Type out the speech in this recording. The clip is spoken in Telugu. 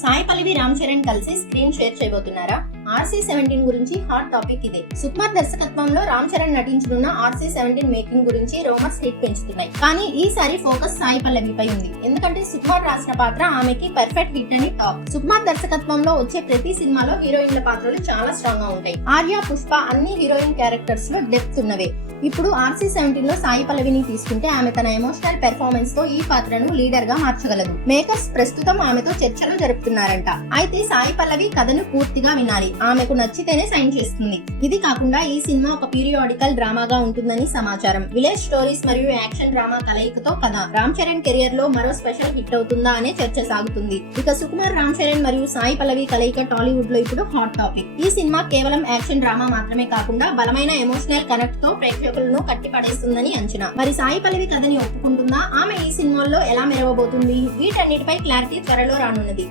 సాయి పల్లవి రామ్ చరణ్ కలిసి స్క్రీన్ షేర్ చేయబోతున్నారా? ఆర్సీ సెవెంటీన్ గురించి హాట్ టాపిక్ ఇదే. సుకుమార్ దర్శకత్వంలో రామ్ చరణ్ నటించనున్న ఆర్సీ సెవెంటీన్ మేకింగ్ గురించి రోమర్స్ హిట్ పెంచుతున్నాయి. కానీ ఈసారి ఫోకస్ సాయి పల్లవిపై ఉంది. ఎందుకంటే సుకుమార్ రాసిన పాత్ర ఆమెకి పర్ఫెక్ట్ హిట్ అని టాక్ సుకుమార్ దర్శకత్వంలో వచ్చే ప్రతి సినిమాలో హీరోయిన్ల పాత్రలు చాలా స్ట్రాంగ్గా ఉంటాయి. ఆర్య పుష్ప అన్ని హీరోయిన్ క్యారెక్టర్స్లో డెప్త్ ఉన్నవే. ఇప్పుడు ఆర్సీ సెవెంటీన్లో సాయి పల్లవిని తీసుకుంటే ఆమె తన ఎమోషనల్ పెర్ఫార్మెన్స్తో ఈ పాత్రను లీడర్గా మార్చగలదు. మేకర్స్ ప్రస్తుతం ఆమెతో చర్చలు జరుపుతున్నారంట. అయితే సాయి పల్లవి కథను పూర్తిగా వినాలి. ఆమెకు నచ్చితేనే సైన్ చేస్తుంది. ఇది కాకుండా ఈ సినిమా ఒక పీరియాడికల్ డ్రామాగా ఉంటుందని సమాచారం. విలేజ్ స్టోరీస్ మరియు యాక్షన్ డ్రామా కలయికతో కథ. రామ్ చరణ్ కెరియర్లో మరో స్పెషల్ హిట్ అవుతుందా అనే చర్చ సాగుతుంది. ఇక సుకుమార్ రామ్ చరణ్ మరియు సాయి పల్లవి కలయిక టాలీవుడ్లో ఇప్పుడు హాట్ టాపిక్ ఈ సినిమా కేవలం యాక్షన్ డ్రామా మాత్రమే కాకుండా బలమైన ఎమోషనల్ కనెక్ట్తో ప్రేక్షకులను కట్టిపడేస్తుందని అంచనా. మరి సాయి పల్లవి కథని ఒప్పుకుంటుందా? ఆమె ఈ సినిమాల్లో ఎలా మెరవబోతుంది? వీటన్నిటిపై క్లారిటీ త్వరలో రానున్నది.